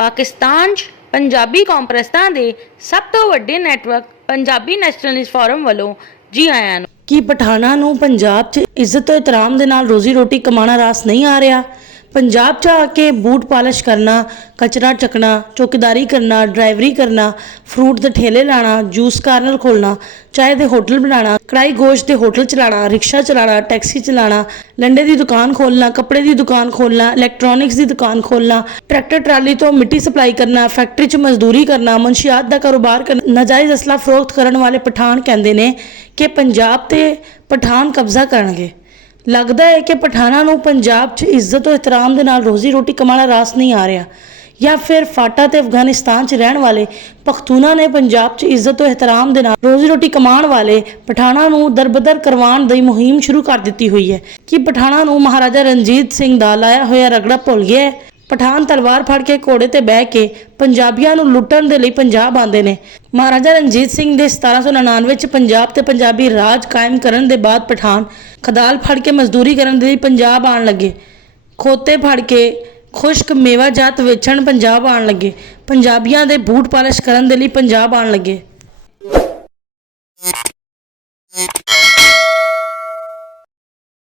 ਪਾਕਿਸਤਾਨ 'ਚ ਪੰਜਾਬੀ ਕਾਨਫਰੰਸਾਂ ਦੇ ਸਭ ਤੋਂ ਵੱਡੇ ਨੈਟਵਰਕ ਪੰਜਾਬੀ ਨੈਸ਼ਨਲਿਸਟ ਫੋਰਮ ਵੱਲੋਂ ਜੀ ਆਇਆਂ ਨੂੰ। ਕੀ ਪਠਾਨਾਂ ਨੂੰ ਪੰਜਾਬ 'ਚ ਇੱਜ਼ਤ ਤੇ ਇਤਰਾਮ ਦੇ ਨਾਲ ਰੋਜ਼ੀ ਰੋਟੀ ਕਮਾਉਣਾ ਰਾਸ ਨਹੀਂ ਆ ਰਿਹਾ? ਪੰਜਾਬ 'ਚ ਆ ਕੇ ਬੂਟ ਪਾਲਿਸ਼ ਕਰਨਾ, ਕਚਰਾ ਚੱਕਣਾ, ਚੌਕੀਦਾਰੀ ਕਰਨਾ, ਡਰਾਈਵਰੀ ਕਰਨਾ, ਫਰੂਟ ਦੇ ਠੇਲੇ ਲਾਣਾ, ਜੂਸ ਕਾਰਨਰ ਖੋਲ੍ਹਣਾ, ਚਾਹ ਦੇ ਹੋਟਲ ਬਣਾਉਣਾ, ਕੜਾਈ ਗੋਸ਼ਤ ਦੇ ਹੋਟਲ ਚਲਾਉਣਾ, ਰਿਕਸ਼ਾ ਚਲਾਉਣਾ, ਟੈਕਸੀ ਚਲਾਉਣਾ, ਲੰਡੇ ਦੀ ਦੁਕਾਨ ਖੋਲ੍ਹਣਾ, ਕੱਪੜੇ ਦੀ ਦੁਕਾਨ ਖੋਲ੍ਹਣਾ, ਇਲੈਕਟ੍ਰੋਨਿਕਸ ਦੀ ਦੁਕਾਨ ਖੋਲ੍ਹਣਾ, ਟਰੈਕਟਰ ਟਰਾਲੀ ਤੋਂ ਮਿੱਟੀ ਸਪਲਾਈ ਕਰਨਾ, ਫੈਕਟਰੀ 'ਚ ਮਜ਼ਦੂਰੀ ਕਰਨਾ, ਮਨਸ਼ੀਆਤ ਦਾ ਕਾਰੋਬਾਰ ਕਰਨਾ। ਨਾਜਾਇਜ਼ ਅਸਲਾ ਫਰੋਖਤ ਕਰਨ ਵਾਲੇ ਪਠਾਨ ਕਹਿੰਦੇ ਨੇ ਕਿ ਪੰਜਾਬ 'ਤੇ ਪਠਾਨ ਕਬਜ਼ਾ ਕਰਨਗੇ। ਲੱਗਦਾ ਹੈ ਕਿ ਪਠਾਨਾਂ ਨੂੰ ਪੰਜਾਬ 'ਚ ਇੱਜ਼ਤ ਤੇ ਇਤਰਾਮ ਦੇ ਨਾਲ ਰੋਜ਼ੀ ਰੋਟੀ ਕਮਾਉਣਾ ਰਾਸ ਨਹੀਂ ਆ ਰਿਹਾ, ਜਾਂ ਫਿਰ ਫਾਟਾ ਤੇ ਅਫਗਾਨਿਸਤਾਨ 'ਚ ਰਹਿਣ ਵਾਲੇ ਪਖਤੂਨਾਂ ਨੇ ਪੰਜਾਬ 'ਚ ਇੱਜ਼ਤ ਤੇ ਇਤਰਾਮ ਦੇ ਨਾਲ ਰੋਜ਼ੀ ਰੋਟੀ ਕਮਾਉਣ ਵਾਲੇ ਪਠਾਨਾਂ ਨੂੰ ਦਰਬਦਰ ਕਰਵਾਉਣ ਦੀ ਮੁਹਿੰਮ ਸ਼ੁਰੂ ਕਰ ਦਿੱਤੀ ਹੋਈ ਹੈ। ਕਿ ਪਠਾਨਾਂ ਨੂੰ ਮਹਾਰਾਜਾ ਰਣਜੀਤ ਸਿੰਘ ਦਾ ਲਾਇਆ ਹੋਇਆ ਰਗੜਾ ਭੁੱਲ ਗਿਆ ਹੈ? ਪਠਾਨ ਤਲਵਾਰ ਫੜ ਕੇ ਘੋੜੇ ਤੇ ਬਹਿ ਕੇ ਪੰਜਾਬੀਆਂ ਨੂੰ ਲੁੱਟਣ ਦੇ ਲਈ ਪੰਜਾਬ ਆਉਂਦੇ ਨੇ। ਮਹਾਰਾਜਾ ਰਣਜੀਤ ਸਿੰਘ ਦੇ 1799 ਵਿੱਚ ਪੰਜਾਬ ਤੇ ਪੰਜਾਬੀ ਰਾਜ ਕਾਇਮ ਕਰਨ ਦੇ ਬਾਅਦ ਪਠਾਨ ਖਦਾਲ ਫੜ ਕੇ ਮਜ਼ਦੂਰੀ ਕਰਨ ਦੇ ਲਈ ਪੰਜਾਬ ਆਉਣ ਲੱਗੇ। ਖੋਤੇ ਫੜ ਕੇ ਖੁਸ਼ਕ ਮੇਵਾ ਜਾਤ ਵੇਚਣ ਪੰਜਾਬ ਆਉਣ ਲੱਗੇ। ਪੰਜਾਬੀਆਂ ਦੇ ਬੂਟ ਪਾਲਿਸ਼ ਕਰਨ ਦੇ ਲਈ ਪੰਜਾਬ ਆਉਣ ਲੱਗੇ।